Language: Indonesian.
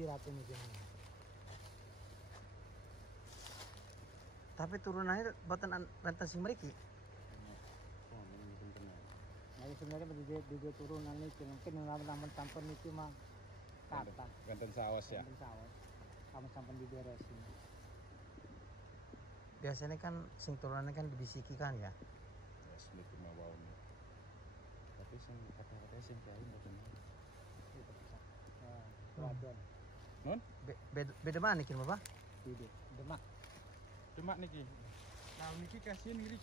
jiratnya nih. Tapi turunannya buatan rantai sing meriki. Oh, ini benar. Nah, sebenarnya di turunan nih, mungkin nama sampan itu mah kata. Ganten saus ya. Sampan saus. Sama sampan diberesin. Biasanya kan sing turunannya kan dibisiki kan ya. Ya, sulit cuma baunya. Tapi sing kata-katanya sing kain enggak benar. Itu bisa. Wadon. Non? Beda mana kin Bapak? Demak. Demak niki. Nah, niki kasihin ngiri